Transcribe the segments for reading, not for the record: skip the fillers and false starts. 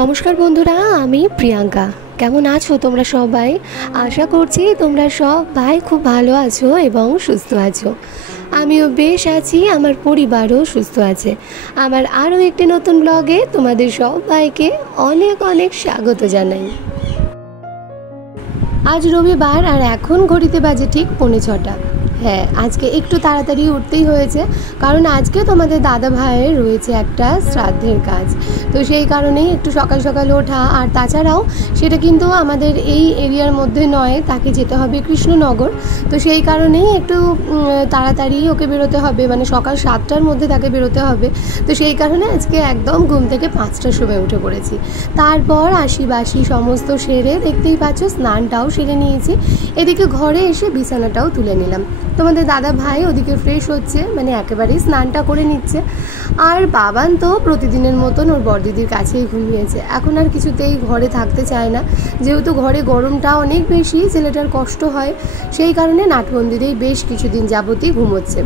নমস্কার বন্ধুরা, আমি প্রিয়াঙ্কা। কেমন আছো তোমরা সবাই? আশা করছি তোমরা সবাই খুব ভালো আছো এবং সুস্থ আছো। আমিও বেশ আছি, আমার পরিবারও সুস্থ আছে। আমার আরও একটি নতুন ব্লগে তোমাদের সবাইকে অনেক অনেক স্বাগত জানাই। আজ রবিবার আর এখন ঘড়িতে বাজে ঠিক 5:45। হ্যাঁ, আজকে একটু তাড়াতাড়ি উঠতেই হয়েছে, কারণ আজকে তোমাদের দাদা ভাইয়ের রয়েছে একটা শ্রাদ্ধের কাজ। তো সেই কারণেই একটু সকাল সকাল ওঠা। আর তাছাড়াও সেটা কিন্তু আমাদের এই এরিয়ার মধ্যে নয়, তাকে যেতে হবে কৃষ্ণনগর। তো সেই কারণেই একটু তাড়াতাড়ি ওকে বেরোতে হবে, মানে সকাল 7টার মধ্যে তাকে বেরোতে হবে। তো সেই কারণে আজকে একদম ঘুম থেকে 5টার সময় উঠে পড়েছি। তারপর আশি সমস্ত সেরে, দেখতেই পাচ্ছ স্নানটাও সেরে নিয়েছি। এদিকে ঘরে এসে বিছানাটাও তুলে নিলাম। তোমাদের দাদা ভাই ওদিকে ফ্রেশ হচ্ছে, মানে একেবারেই স্নানটা করে নিচ্ছে। আর বাবান তো প্রতিদিনের মতন ওর বড়দিদির কাছেই ঘুমিয়েছে। এখন আর কিছুতেই ঘরে থাকতে চায় না, যেহেতু ঘরে গরমটা অনেক বেশি, ছেলেটার কষ্ট হয়। সেই কারণে নাটমন্দিরেই বেশ কিছুদিন যাবতই ঘুমোচ্ছে।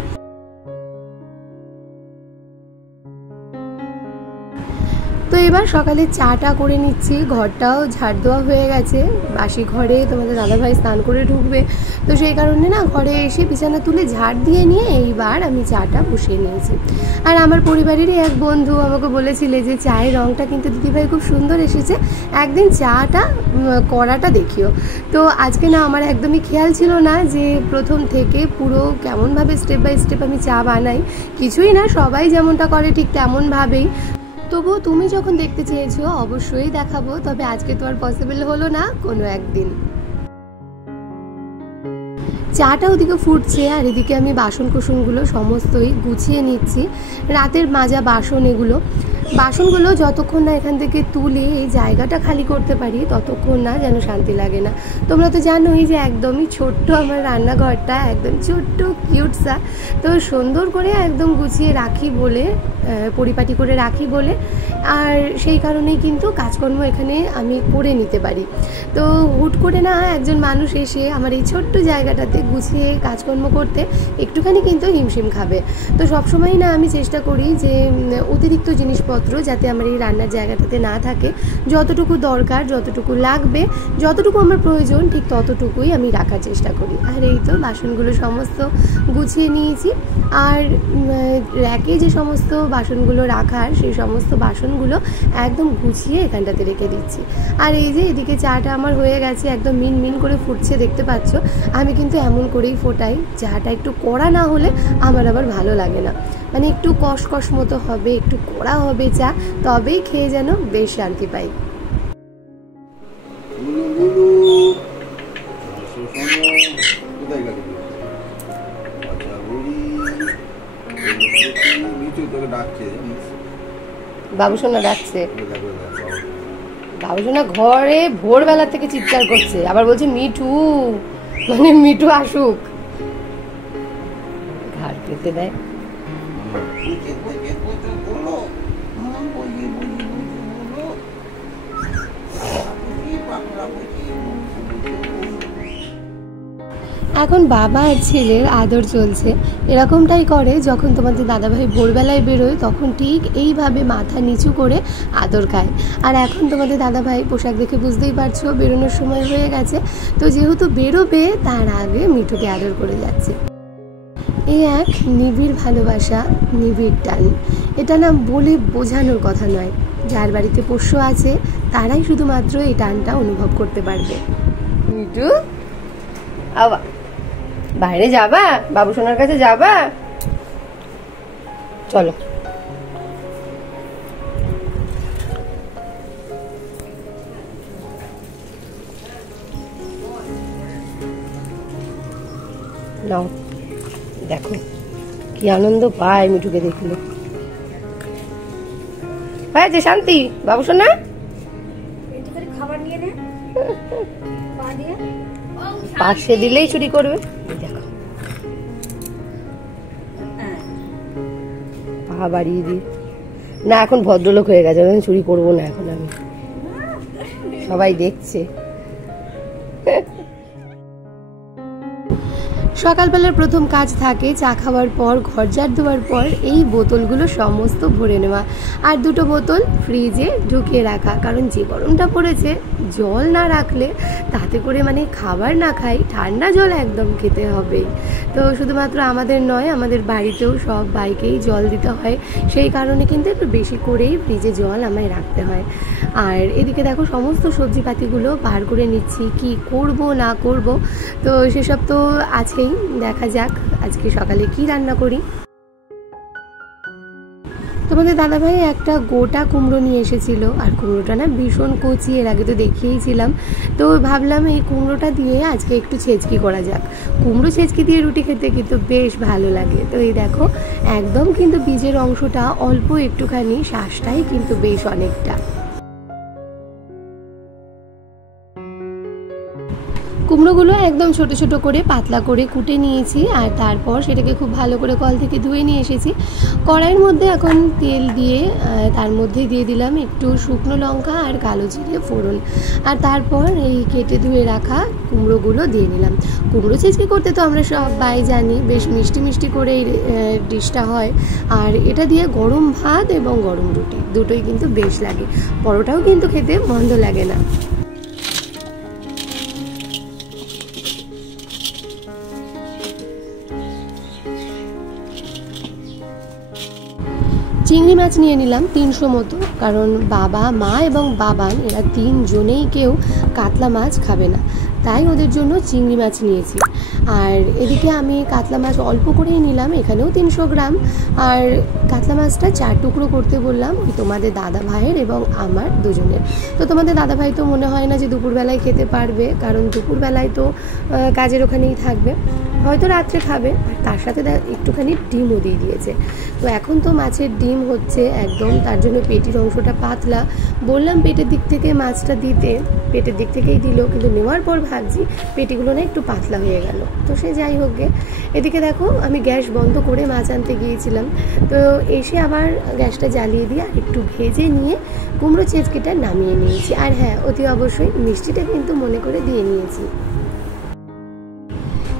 তো এবার সকালে চাটা করে নিচ্ছি, ঘরটাও ঝাড় দেওয়া হয়ে গেছে। বাসি ঘরে তোমাদের দাদাভাই স্নান করে ঢুকবে, তো সেই কারণে না ঘরে এসে বিছানা তুলে ঝাড় দিয়ে নিয়ে এইবার আমি চাটা বসিয়ে নিয়েছি। আর আমার পরিবারেরই এক বন্ধু আমাকে বলেছিলে যে চায়ের রঙটা কিন্তু দিদিভাই খুব সুন্দর এসেছে, একদিন চাটা করাটা দেখিও। তো আজকে না আমার একদমই খেয়াল ছিল না যে প্রথম থেকে পুরো কেমনভাবে স্টেপ বাই স্টেপ আমি চা বানাই। কিছুই না, সবাই যেমনটা করে ঠিক তেমনভাবেই। তবুও তুমি যখন দেখতে চেয়েছো অবশ্যই দেখাবো, তবে আজকে তো আর পসিবল হলো না, কোনো একদিন। চাটা ওদিকে ফুটছে আর এদিকে আমি বাসন কোসনগুলো সমস্তই গুছিয়ে নিচ্ছি। রাতের মাজা বাসন, এগুলো বাসনগুলো যতক্ষণ না এখান থেকে তুলে এই জায়গাটা খালি করতে পারি ততক্ষণ না যেন শান্তি লাগে না। তোমরা তো জানোই যে একদমই ছোট্ট আমার রান্নাঘরটা, একদম ছোট্ট কিউটসা। তো সুন্দর করে একদম গুছিয়ে রাখি বলে, পরিপাটি করে রাখি বলে, আর সেই কারণেই কিন্তু কাজকর্ম এখানে আমি করে নিতে পারি। তো হুট করে না একজন মানুষ এসে আমার এই ছোট্ট জায়গাটাতে গুছিয়ে কাজকর্ম করতে একটুখানি কিন্তু হিমশিম খাবে। তো সবসময়ই না আমি চেষ্টা করি যে অতিরিক্ত জিনিসপত্র যাতে আমার এই রান্নার জায়গাটাতে না থাকে। যতটুকু দরকার, যতটুকু লাগবে, যতটুকু আমার প্রয়োজন, ঠিক ততটুকুই আমি রাখার চেষ্টা করি। আর এই তো বাসনগুলো সমস্ত গুছিয়ে নিয়েছি। আর র্যাকে যে সমস্ত বাসনগুলো রাখার, সেই সমস্ত বাসনগুলো একদম গুছিয়ে এখানটাতে রেখে দিচ্ছি। আর এই যে এদিকে চাটা আমার হয়ে গেছে, একদম মিন মিন করে ফুটছে, দেখতে পাচ্ছ। আমি কিন্তু এমন করেই ফোটাই, চাটা একটু কড়া না হলে আমার আবার ভালো লাগে না। মানে একটু কষকষ মতো হবে, একটু কড়া হবে চা, তবেই খেয়ে যেন বেশ শান্তি পাই। বাবুসোনা ডাকছে, বাবুসোনা ঘরে ভোরবেলা থেকে চিৎকার করছে, আবার বলছে মিঠু, মানে মিঠু আসুক। ঘাড় পেতে দেয়। এখন বাবা আর ছেলের আদর চলছে। এরকমটাই করে যখন তোমাদের দাদাভাই ভোরবেলায় বেরোয়, তখন ঠিক এইভাবে মাথা নিচু করে আদর খায়। আর এখন তোমাদের দাদাভাই পোশাক দেখে বুঝতেই পারছো বেরোনোর সময় হয়ে গেছে। তো যেহেতু বেরোবে তার আগে মিঠুকে আদর করে যাচ্ছে। এই এক নিবিড় ভালোবাসা, নিবিড় টান। এটা না বলে বোঝানোর কথা নয়। যার বাড়িতে পোষ্য আছে তারাই শুধুমাত্র এই টানটা অনুভব করতে পারবে। মিঠু, আবা বাইরে যাবা? বাবুসোনার কাছে যাবা? চলো। নাও, দেখো কি আনন্দ পায় মিঠুকে দেখলে। পায় যে শান্তি। বাবুসোনা খাবার নিয়ে নে, পাশে দিলেই চুরি করবে। দেখো পা বাড়িয়ে দিই না, এখন ভদ্রলোক হয়ে গেছে, চুরি করবো না এখন আমি, সবাই দেখছে। সকালবেলার প্রথম কাজ থাকে চা খাওয়ার পর ঘর ঝাড় দেওয়ার পর এই বোতলগুলো সমস্ত ভরে নেওয়া, আর দুটো বোতল ফ্রিজে ঢুকিয়ে রাখা, কারণ যে গরমটা পড়েছে জল না রাখলে তাতে করে মানে খাবার না খাই ঠান্ডা জল একদম খেতে হবে। তো শুধুমাত্র আমাদের নয়, আমাদের বাড়িতেও সব বাইকেই জল দিতে হয়, সেই কারণে কিন্তু একটু বেশি করেই ফ্রিজে জল আমায় রাখতে হয়। আর এদিকে দেখো সমস্ত সবজিপাতিগুলো বার করে নিচ্ছি, কি করব না করব, তো সেসব তো আছেই। দেখা যাক আজকে সকালে কি রান্না করি। তোমাদের দাদাভাই একটা গোটা কুমড়ো নিয়ে এসেছিল, আর কুমড়োটা না ভীষণ কচি, এর আগে তো দেখিয়েছিলাম। তো ভাবলাম এই কুমড়োটা দিয়ে আজকে একটু ছেচকি করা যাক। কুমড়ো ছেচকি দিয়ে রুটি খেতে কিন্তু বেশ ভালো লাগে। তো এই দেখো একদম কিন্তু বীজের অংশটা অল্প একটুখানি, শ্বাসটাই কিন্তু বেশ অনেকটা। কুমড়োগুলো একদম ছোট ছোট করে পাতলা করে কুটে নিয়েছি, আর তারপর সেটাকে খুব ভালো করে কল থেকে ধুয়ে নিয়ে এসেছি। কড়াইয়ের মধ্যে এখন তেল দিয়ে তার মধ্যে দিয়ে দিলাম একটু শুকনো লঙ্কা আর কালো জিরে ফোড়ন, আর তারপর এই কেটে ধুয়ে রাখা কুমড়োগুলো দিয়ে নিলাম। কুমড়ো ছেচকি করতে তো আমরা সবাই জানি বেশ মিষ্টি মিষ্টি করে এই ডিশটা হয়, আর এটা দিয়ে গরম ভাত এবং গরম রুটি দুটোই কিন্তু বেশ লাগে, পরোটাও কিন্তু খেতে মন্দ লাগে না। চিংড়ি মাছ নিয়ে নিলাম 300 মতো, কারণ বাবা মা এবং বাবান এরা 3 জনেই কেউ কাতলা মাছ খাবে না, তাই ওদের জন্য চিংড়ি মাছ নিয়েছি। আর এদিকে আমি কাতলা মাছ অল্প করেই নিলাম, এখানেও 300 গ্রাম। আর কাতলা মাছটা 4 টুকরো করতে বললাম, ওই তোমাদের দাদা ভাইয়ের এবং আমার দুজনের। তো তোমাদের দাদা ভাই তো মনে হয় না যে দুপুরবেলায় খেতে পারবে, কারণ দুপুরবেলায় তো কাজের ওখানেই থাকবে, হয়তো রাত্রে খাবে। আর তার সাথে একটুখানি ডিমও দিয়ে দিয়েছে। তো এখন তো মাছের ডিম হচ্ছে একদম, তার জন্য পেটির অংশটা পাতলা। বললাম পেটের দিক থেকে মাছটা দিতে, পেটের দিক থেকেই দিল, কিন্তু নেওয়ার পর ভাবছি পেটিগুলো না একটু পাতলা হয়ে গেল। তো সে যাই হোক গে। এদিকে দেখো আমি গ্যাস বন্ধ করে মাছ আনতে গিয়েছিলাম, তো এসে আবার গ্যাসটা জ্বালিয়ে দিয়ে একটু ভেজে নিয়ে কুমড়ো ছেচকিটা নামিয়ে নিয়েছি। আর হ্যাঁ, অতি অবশ্যই মিষ্টিটা কিন্তু মনে করে দিয়ে নিয়েছি।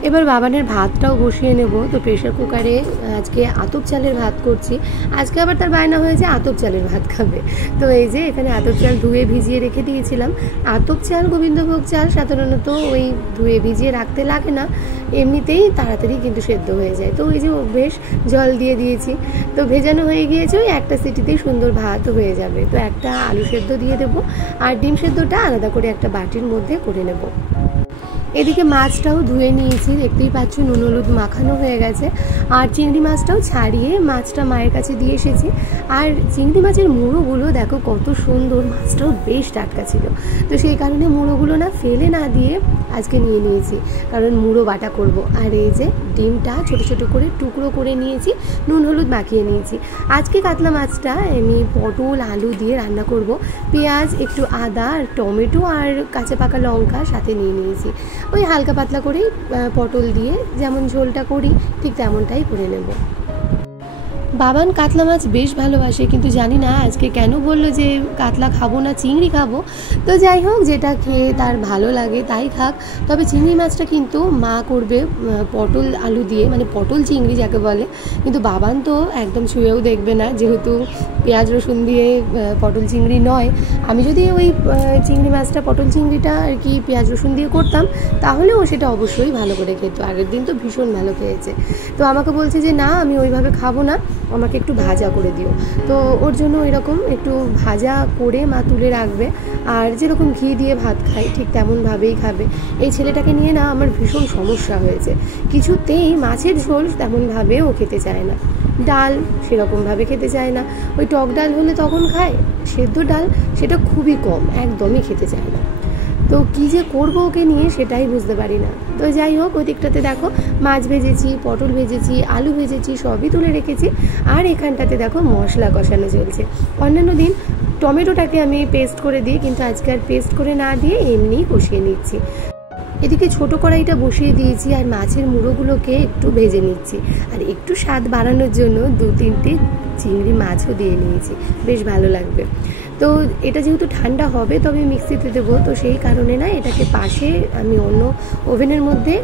এবার বাবানের ভাতটাও বসিয়ে নেব। তো প্রেশার কুকারে আজকে আতপ চালের ভাত করছি। আজকে আবার তার বায়না হয়েছে আতপ চালের ভাত খাবে। তো এই যে এখানে আতপ চাল ধুয়ে ভিজিয়ে রেখে দিয়েছিলাম। আতপ চাল গোবিন্দভোগ চাল সাধারণত ওই ধুয়ে ভিজিয়ে রাখতে লাগে না, এমনিতেই তাড়াতাড়ি কিন্তু সেদ্ধ হয়ে যায়। তো ওই যে বেশ জল দিয়ে দিয়েছি, তো ভেজানো হয়ে গিয়েছে, ওই একটা সিটিতেই সুন্দর ভাত হয়ে যাবে। তো একটা আলু সেদ্ধ দিয়ে দেবো, আর ডিম সেদ্ধটা আলাদা করে একটা বাটির মধ্যে করে নেব। এদিকে মাছটাও ধুয়ে নিয়েছি, দেখতেই পাচ্ছ নুন হলুদ মাখানো হয়ে গেছে। আর চিংড়ি মাছটাও ছাড়িয়ে মাছটা মায়ের কাছে দিয়ে এসেছি। আর চিংড়ি মাছের মুড়োগুলো দেখো কত সুন্দর, মাছটাও বেশ টাটকা ছিল। তো সেই কারণে মুড়োগুলো না ফেলে না দিয়ে আজকে নিয়ে নিয়েছি, কারণ মুড়ো বাটা করব। আর এই যে ডিমটা ছোট ছোট করে টুকরো করে নিয়েছি, নুন হলুদ মাখিয়ে নিয়েছি। আজকে কাতলা মাছটা আমি পটল আলু দিয়ে রান্না করব। পেঁয়াজ, একটু আদা, টমেটো আর কাঁচা পাকা লঙ্কা সাথে নিয়ে নিয়েছি। ওই হালকা পাতলা করেই পটল দিয়ে যেমন ঝোলটা করি ঠিক তেমনটাই করে নেব। বাবান কাতলা মাছ বেশ ভালোবাসে, কিন্তু জানি না আজকে কেন বললো যে কাতলা খাবো না, চিংড়ি খাবো। তো যাই হোক, যেটা খেয়ে তার ভালো লাগে তাই খাক। তবে চিংড়ি মাছটা কিন্তু মা করবে পটল আলু দিয়ে, মানে পটল চিংড়ি যাকে বলে। কিন্তু বাবান তো একদম ছুঁয়েও দেখবে না, যেহেতু পেঁয়াজ রসুন দিয়ে পটল চিংড়ি নয়। আমি যদি ওই চিংড়ি মাছটা পটল চিংড়িটা আর কি পেঁয়াজ রসুন দিয়ে করতাম, তাহলে ও সেটা অবশ্যই ভালো করে খেত। আগের দিন তো ভীষণ ভালো খেয়েছে। তো আমাকে বলছে যে না, আমি ওইভাবে খাবো না, আমাকে একটু ভাজা করে দিও। তো ওর জন্য এরকম একটু ভাজা করে মা তুলে রাখবে, আর যেরকম ঘি দিয়ে ভাত খাই ঠিক তেমনভাবেই খাবে। এই ছেলেটাকে নিয়ে না আমার ভীষণ সমস্যা হয়েছে, কিছুতেই মাছের ঝোল তেমনভাবে ও খেতে চায় না, ডাল সেরকমভাবে খেতে চায় না। ওই টক ডাল হলে তখন খায়, সেদ্ধ ডাল সেটা খুবই কম, একদমই খেতে চায় না। তো কী যে করবো ওকে নিয়ে সেটাই বুঝতে পারি না। তো যাই হোক, ওই দিকটাতে দেখো মাছ ভেজেছি, পটল ভেজেছি, আলু ভেজেছি, সবই তুলে রেখেছি। আর এখানটাতে দেখো মশলা কষানো চলছে। অন্যান্য দিন টমেটোটাকে আমি পেস্ট করে দিই, কিন্তু আজকে আর পেস্ট করে না দিয়ে এমনিই কষিয়ে নিচ্ছি। এদিকে ছোট কড়াইটা বসিয়ে দিয়েছি, আর মাছের মুড়োগুলোকে একটু ভেজে নিচ্ছি। আর একটু স্বাদ বাড়ানোর জন্য 2-3টে চিংড়ি মাছও দিয়ে নিয়েছি, বেশ ভালো লাগবে। তো এটা যেহেতু ঠান্ডা হবে তবে মিক্সিতে দেবো, তো সেই কারণে না এটাকে পাশে আমি অন্য ওভেনের মধ্যে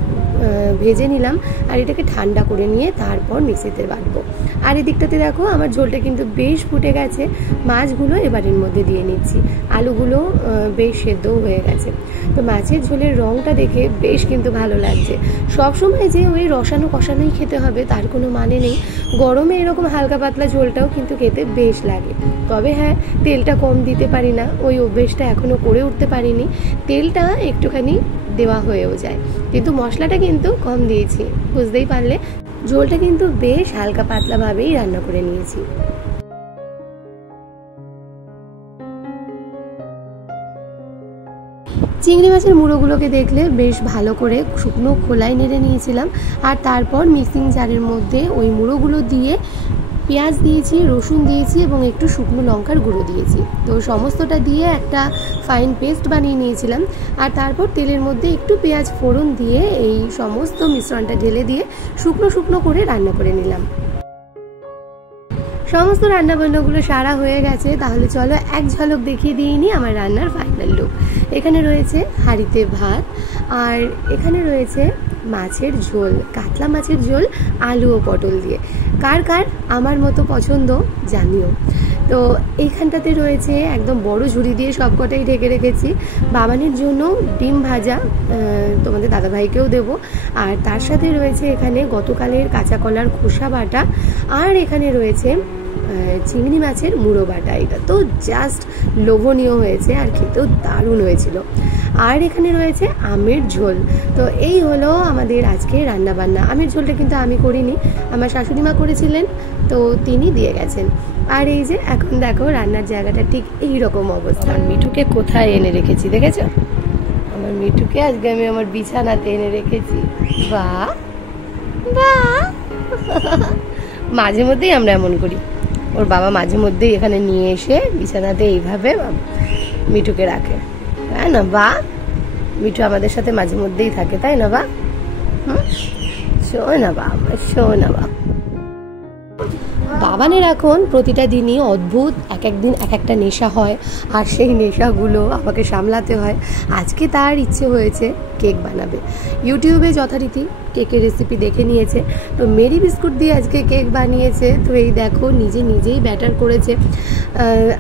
ভেজে নিলাম আর এটাকে ঠান্ডা করে নিয়ে তারপর মিক্সিতে বাটবো। আর এদিকটাতে দেখো আমার ঝোলটা কিন্তু বেশ ফুটে গেছে, মাছগুলো এবারের মধ্যে দিয়ে নিচ্ছি, আলুগুলো বেশ সেদ্ধও হয়ে গেছে। তো মাছের ঝোলের রঙটা দেখে বেশ কিন্তু ভালো লাগছে। সবসময় যে ওই রসানো কষানোই খেতে হবে তার কোনো মানে নেই, গরমে এরকম হালকা পাতলা ঝোলটাও কিন্তু খেতে বেশ লাগে। তবে হ্যাঁ, তেলটা কম দিতে পারি না, ওই অভ্যেসটা এখনও করে উঠতে পারিনি, তেলটা একটুখানি দেওয়া হয়েও যায়, কিন্তু মশলাটা কিন্তু কম দিয়েছি, বুঝতেই পারলে। ঝোলটা কিন্তু বেশ হালকা পাতলাভাবেই রান্না করে নিয়েছি। চিংড়ি মাছের মুড়োগুলোকে দেখলে বেশ ভালো করে শুকনো খোলায় নেড়ে নিয়েছিলাম, আর তারপর মিক্সিং জারের মধ্যে ওই মুড়োগুলো দিয়ে পেঁয়াজ দিয়েছি, রসুন দিয়েছি এবং একটু শুকনো লঙ্কার গুঁড়ো দিয়েছি। তো সমস্তটা দিয়ে একটা ফাইন পেস্ট বানিয়ে নিয়েছিলাম, আর তারপর তেলের মধ্যে একটু পেঁয়াজ ফোড়ন দিয়ে এই সমস্ত মিশ্রণটা ঢেলে দিয়ে শুকনো শুকনো করে রান্না করে নিলাম। সমস্ত রান্নাবান্নাগুলো সারা হয়ে গেছে, তাহলে চলো এক ঝলক দেখিয়ে দিইনি আমার রান্নার ফাইনাল লুক। এখানে রয়েছে হাঁড়িতে ভাত, আর এখানে রয়েছে মাছের ঝোল, কাতলা মাছের ঝোল আলু ও পটল দিয়ে। কার কার আমার মতো পছন্দ জানিও। তো এইখানটাতে রয়েছে একদম বড় ঝুড়ি দিয়ে সবকটাই ঢেকে রেখেছি। বাবানের জন্য ডিম ভাজা তোমাদের দাদাভাইকেও দেবো, আর তার সাথে রয়েছে এখানে গতকালের কাঁচা কলার খোসা বাটা, আর এখানে রয়েছে চিংড়ি মাছের মুড়ো বাটা। এটা তো জাস্ট লোভনীয় হয়েছে আর খেতেও দারুণ হয়েছিল। আর এখানে রয়েছে আমের ঝোল। তো এই হলো আমাদের আজকে রান্নাবান্না। আমের ঝোলটা কিন্তু আমি করিনি, আমার শাশুড়ি মা করেছিলেন, তো তিনি দিয়ে গেছেন। আর এই যে এখন দেখো রান্নার জায়গাটা ঠিক এই রকম অবস্থা। আমার মিঠুকে কোথায় এনে রেখেছি দেখেছো? আমার মিঠুকে আজকে আমি আমার বিছানাতে এনে রেখেছি। বাহ বাহ, মাঝে মধ্যেই আমরা এমন করি, ওর বাবা মাঝে মধ্যেই এখানে নিয়ে এসে বিছানাতে এইভাবে মিঠুকে রাখে, তাই না বা? মিঠু আমাদের সাথে মাঝে মধ্যেই থাকে, তাই না বা? শোন না বা, শোন না বা। বাবানের এখন প্রতিটা দিনই অদ্ভুত এক একদিন এক একটা নেশা হয়, আর সেই নেশাগুলো আমাকে সামলাতে হয়। আজকে তার ইচ্ছে হয়েছে কেক বানাবে, ইউটিউবে যথারীতি কেকের রেসিপি দেখে নিয়েছে, তো মেরি বিস্কুট দিয়ে আজকে কেক বানিয়েছে। তো এই দেখো নিজেই ব্যাটার করেছে।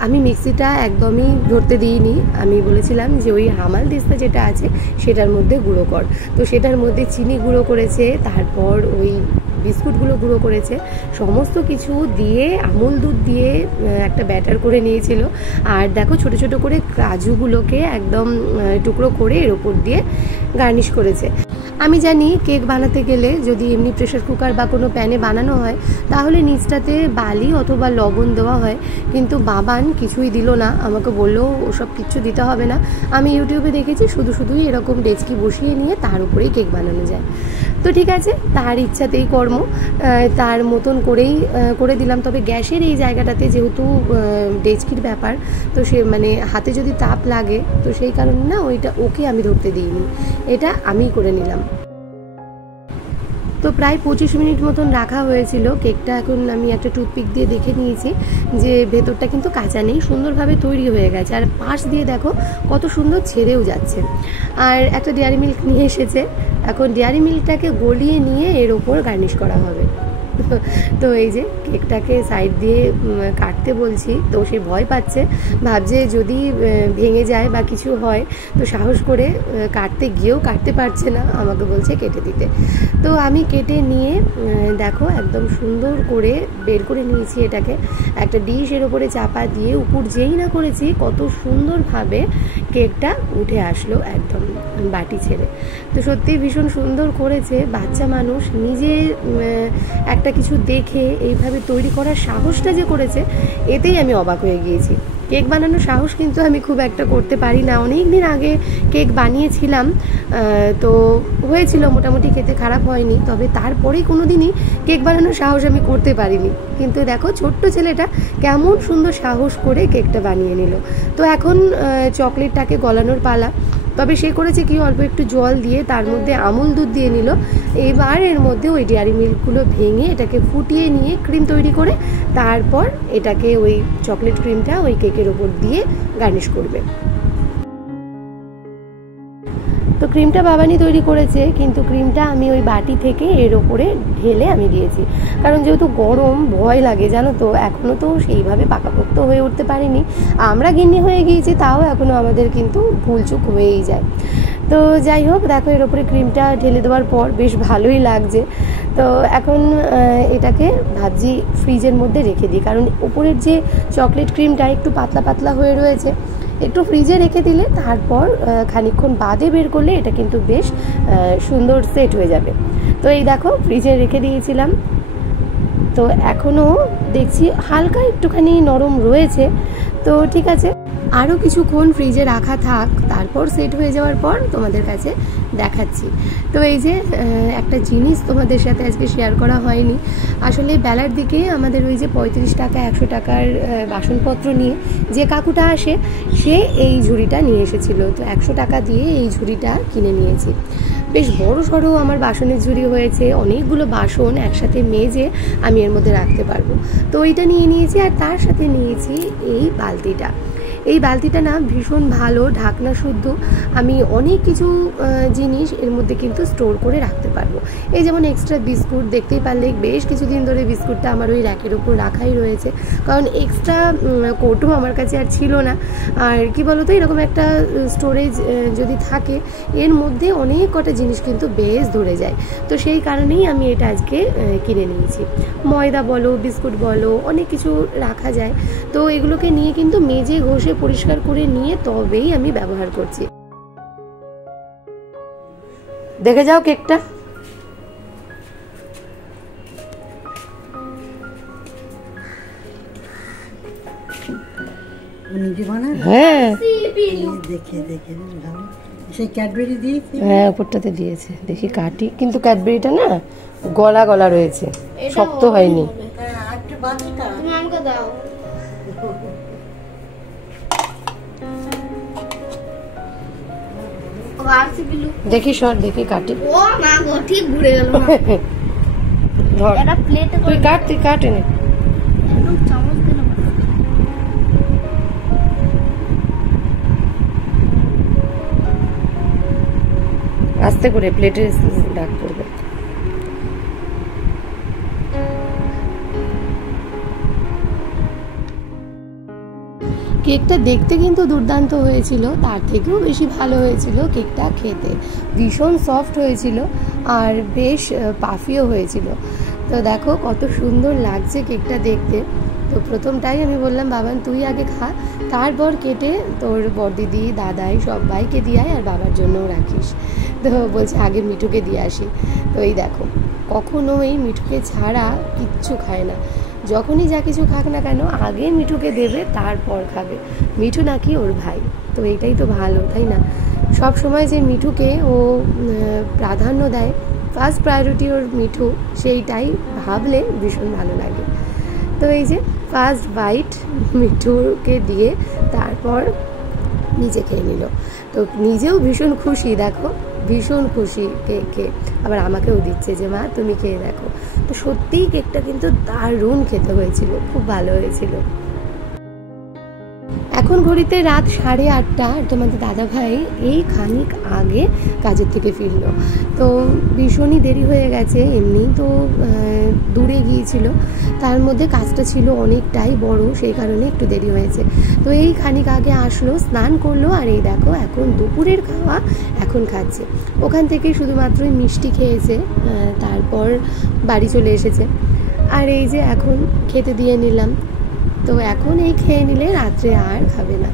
আমি মিক্সিটা একদমই ধরতে দিইনি, আমি বলেছিলাম যে ওই হামাল দিস্তা যেটা আছে সেটার মধ্যে গুঁড়ো কর। তো সেটার মধ্যে চিনি গুঁড়ো করেছে, তারপর ওই বিস্কুটগুলো গুঁড়ো করেছে, সমস্ত কিছু দিয়ে আমুল দুধ দিয়ে একটা ব্যাটার করে নিয়েছিল। আর দেখো ছোট ছোট করে কাজুগুলোকে একদম টুকরো করে এর ওপর দিয়ে গার্নিশ করেছে। আমি জানি কেক বানাতে গেলে যদি এমনি প্রেশার কুকার বা কোনো প্যানে বানানো হয় তাহলে নিচটাতে বালি অথবা লবণ দেওয়া হয়, কিন্তু বাবান কিছুই দিল না, আমাকে বললো ওসব কিচ্ছু দিতে হবে না। আমি ইউটিউবে দেখেছি শুধুই এরকম ডেচকি বসিয়ে নিয়ে তার উপরেই কেক বানানো যায়। তো ঠিক আছে, তার ইচ্ছাতেই কর্ম, তার মতন করেই করে দিলাম। তবে গ্যাসের এই জায়গাটাতে যেহেতু ডেচকির ব্যাপার, তো সে মানে হাতে যদি তাপ লাগে, তো সেই কারণে না ওইটা ওকে আমি ধরতে দিইনি, এটা আমিই করে নিলাম। তো প্রায় 25 মিনিট মতন রাখা হয়েছিল কেকটা। এখন আমি একটা টুথপিক দিয়ে দেখে নিয়েছি যে ভেতরটা কিন্তু কাঁচা নেই, সুন্দরভাবে তৈরি হয়ে গেছে, আর পাশ দিয়ে দেখো কত সুন্দর ছেড়েও যাচ্ছে। আর একটা ডেয়ারি মিল্ক নিয়ে এসেছে, এখন ডেয়ারি মিল্কটাকে গলিয়ে নিয়ে এর ওপর গার্নিশ করা হবে। তো এই যে কেকটাকে সাইড দিয়ে কাটতে বলছি, তো সে ভয় পাচ্ছে, ভাবছে যদি ভেঙে যায় বা কিছু হয়, তো সাহস করে কাটতে গিয়েও কাটতে পারছে না, আমাকে বলছে কেটে দিতে। তো আমি কেটে নিয়ে দেখো একদম সুন্দর করে বের করে নিয়েছি এটাকে, একটা ডিশের ওপরে চাপা দিয়ে উপর যেই না করেছি কত সুন্দরভাবে কেকটা উঠে আসলো একদম বাটি ছেড়ে। তো সত্যিই ভীষণ সুন্দর করেছে, বাচ্চা মানুষ নিজে একটা কিছু দেখে এইভাবে তৈরি করার সাহসটা যে করেছে, এতেই আমি অবাক হয়ে গিয়েছি। কেক বানানোর সাহস কিন্তু আমি খুব একটা করতে পারি না, অনেক দিন আগে কেক বানিয়েছিলাম, তো হয়েছিল মোটামুটি, খেতে খারাপ হয়নি, তবে তারপরেই কোনো দিনই কেক বানানোর সাহস আমি করতে পারিনি। কিন্তু দেখো ছোট্ট ছেলেটা কেমন সুন্দর সাহস করে কেকটা বানিয়ে নিল। তো এখন চকলেটটাকে গলানোর পালা। তবে সে করেছে কি, অল্প একটু জল দিয়ে তার মধ্যে আমুল দুধ দিয়ে নিল। এবার এর মধ্যে ওই ডেয়ারি মিল্কগুলো ভেঙে এটাকে ফুটিয়ে নিয়ে ক্রিম তৈরি করে তারপর এটাকে ওই চকলেট ক্রিমটা ওই কেকের ওপর দিয়ে গার্নিশ করবে। তো ক্রিমটা বাবানি তৈরি করেছে, কিন্তু ক্রিমটা আমি ওই বাটি থেকে এর ওপরে ঢেলে আমি দিয়েছি, কারণ যেহেতু গরম ভয় লাগে জানো তো, এখনও তো সেইভাবে পাকাপোক্ত হয়ে উঠতে পারিনি। আমরা গিন্নি হয়ে গিয়েছি, তাও এখনও আমাদের কিন্তু ভুলচুক হয়েই যায়। তো যাই হোক, দেখো এর ওপরে ক্রিমটা ঢেলে দেওয়ার পর বেশ ভালোই লাগছে। তো এখন এটাকে ভাবছি ফ্রিজের মধ্যে রেখে দিই, কারণ ওপরের যে চকলেট ক্রিমটা একটু পাতলা পাতলা হয়ে রয়েছে, একটু ফ্রিজে রেখে দিলে তারপর খানিকক্ষণ বাদে বের করলে এটা কিন্তু বেশ সুন্দর সেট হয়ে যাবে। তো এই দেখো ফ্রিজে রেখে দিয়েছিলাম, তো এখনও দেখছি হালকা একটুখানি নরম রয়েছে। তো ঠিক আছে, আরও কিছুক্ষণ ফ্রিজে রাখা থাক, তারপর সেট হয়ে যাওয়ার পর তোমাদের কাছে দেখাচ্ছি। তো এই যে একটা জিনিস তোমাদের সাথে আজকে শেয়ার করা হয়নি, আসলে বেলার দিকে আমাদের ওই যে 35 টাকা 100 টাকার বাসনপত্র নিয়ে যে কাকুটা আসে, সে এই ঝুড়িটা নিয়ে এসেছিল। তো 100 টাকা দিয়ে এই ঝুড়িটা কিনে নিয়েছি। বেশ বড় সড়ো আমার বাসনের ঝুড়ি হয়েছে, অনেকগুলো বাসন একসাথে মেজে আমি এর মধ্যে রাখতে পারবো। তো ওইটা নিয়ে নিয়েছি, আর তার সাথে নিয়েছি এই বালতিটা। এই বালতিটা না ভীষণ ভালো, ঢাকনা শুদ্ধ, আমি অনেক কিছু জিনিস এর মধ্যে কিন্তু স্টোর করে রাখতে পারবো। এই যেমন এক্সট্রা বিস্কুট, দেখতেই পারলে বেশ কিছুদিন ধরে বিস্কুটটা আমার ওই র্যাকের ওপর রাখাই রয়েছে, কারণ এক্সট্রা কৌটো আমার কাছে আর ছিল না। আর কি বলতো, এরকম একটা স্টোরেজ যদি থাকে, এর মধ্যে অনেক কটা জিনিস কিন্তু বেশ ধরে যায়। তো সেই কারণেই আমি এটা আজকে কিনে নিয়েছি। ময়দা বলো, বিস্কুট বলো, অনেক কিছু রাখা যায়। তো এগুলোকে নিয়ে কিন্তু মেজে ঘষে পরিষ্কার করে নিয়ে তবেই আমি ব্যবহার করছি। দেখে যাও কেকটা। হ্যাঁ হ্যাঁ, উপরটাতে দিয়েছে, দেখি কাটি, কিন্তু ক্যাডবেরিটা না গলা গলা রয়েছে, শক্ত হয়নি। দেখি সর, দেখি কাটি। ও মা গো, ঠিক ঘুরে গেল না। ধর এটা প্লেটে তুই কাট, তুই কাট এনে। একদম চামচ দিলাম, আস্তে করে প্লেটে দাগ পড়বে। কেকটা দেখতে কিন্তু দুর্দান্ত হয়েছিল, তার থেকেও বেশি ভালো হয়েছিল কেকটা খেতে। ভীষণ সফট হয়েছিল আর বেশ পাফিও হয়েছিল। তো দেখো কত সুন্দর লাগছে কেকটা দেখতে। তো প্রথমটাই আমি বললাম, বাবান তুই আগে খা, তারপর কেটে তোর বড়দিদি দাদাই সবাইকে দিয়ে আয়, আর বাবার জন্যও রাখিস। তো বলছে আগে মিঠুকে দিয়ে আসি। তো এই দেখো, কখনো এই মিঠুকে ছাড়া কিচ্ছু খায় না, যখনই যা কিছু খাক না কেন আগে মিঠুকে দেবে, তারপর খাবে। মিঠু নাকি ওর ভাই, তো এইটাই তো ভালো, তাই না? সব সময় যে মিঠুকে ও প্রাধান্য দেয়, ফার্স্ট প্রায়োরিটি ওর মিঠু, সেইটাই ভাবলে ভীষণ ভালো লাগে। তো এই যে ফার্স্ট বাইট মিঠুকে দিয়ে তারপর নিজে খেয়ে নিল। তো নিজেও ভীষণ খুশি, দেখো ভীষণ খুশি কেক, আবার আমাকেও দিচ্ছে যে মা তুমি খেয়ে দেখো। তো সত্যিই কেকটা কিন্তু দারুণ খেতে হয়েছিল, খুব ভালো হয়েছিল। এখন ঘড়িতে রাত 8:30, আর তোমাদের দাদাভাই এই খানিক আগে কাজের থেকে ফিরলো। তো ভীষণই দেরি হয়ে গেছে, এমনি তো দূরে গিয়েছিল, তার মধ্যে কাজটা ছিল অনেকটাই বড়, সেই কারণে একটু দেরি হয়েছে। তো এই খানিক আগে আসলো, স্নান করলো, আর এই দেখো এখন দুপুরের খাওয়া এখন খাচ্ছে। ওখান থেকে শুধুমাত্রই মিষ্টি খেয়েছে, তারপর বাড়ি চলে এসেছে। আর এই যে এখন খেতে দিয়ে নিলাম। তো এখন এই খেয়ে নিলে রাত্রে আর খাবে না।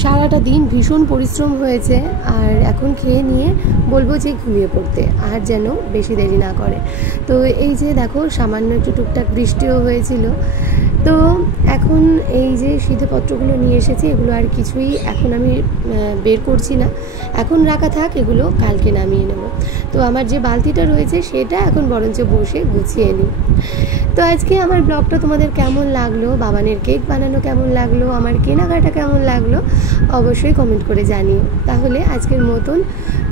সারাটা দিন ভীষণ পরিশ্রম হয়েছে, আর এখন খেয়ে নিয়ে বলবো যে ঘুমিয়ে পড়তে, আর যেন বেশি দেরি না করে। তো এই যে দেখো সামান্য একটু টুকটাক বৃষ্টিও হয়েছিল। তো এখন এই যে সিদ্ধপত্রগুলো নিয়ে এসেছি, এগুলো আর কিছুই এখন আমি বের করছি না, এখন রাখা থাক, এগুলো কালকে নামিয়ে নেব। তো আমার যে বালতিটা রয়েছে সেটা এখন বরঞ্চ বসে গুছিয়ে নিই। তো আজকে আমার ব্লগটা তোমাদের কেমন লাগলো, বাবানের কেক বানানো কেমন লাগলো, আমার কেনাকাটা কেমন লাগলো, অবশ্যই কমেন্ট করে জানিও। তাহলে আজকের মতন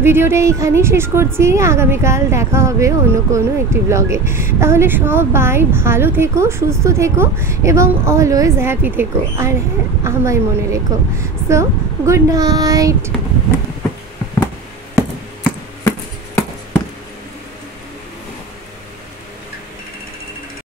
ভিডিওটা এইখানেই শেষ করছি, আগামীকাল দেখা হবে অন্য কোনো একটি ব্লগে। তাহলে সবাই ভালো থেকো, সুস্থ থেকো এবং অলওয়েজ হ্যাপি থেকো, আর হ্যাঁ আমায় মনে রেখো। So good night.